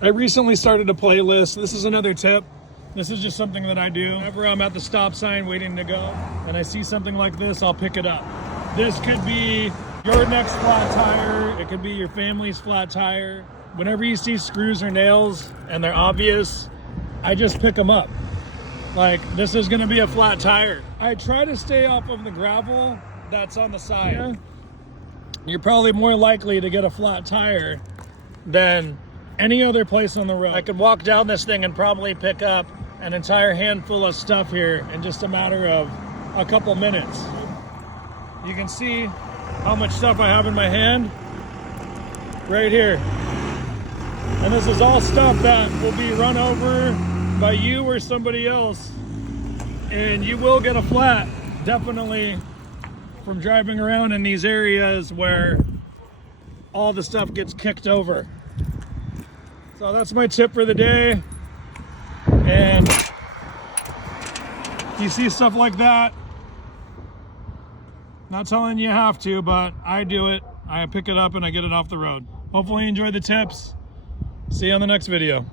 I recently started a playlist. This is another tip. This is just something that I do. Whenever I'm at the stop sign waiting to go and I see something like this, I'll pick it up. This could be your next flat tire. It could be your family's flat tire. Whenever you see screws or nails and they're obvious, I just pick them up. Like, this is gonna be a flat tire. I try to stay off of the gravel that's on the side. You're probably more likely to get a flat tire than any other place on the road. I could walk down this thing and probably pick up an entire handful of stuff here in just a matter of a couple minutes. You can see how much stuff I have in my hand right here. And this is all stuff that will be run over by you or somebody else. And you will get a flat, definitely, from driving around in these areas where all the stuff gets kicked over. So that's my tip for the day. And you see stuff like that, not telling you have to, but I do it. I pick it up and I get it off the road. Hopefully you enjoyed the tips. See you on the next video.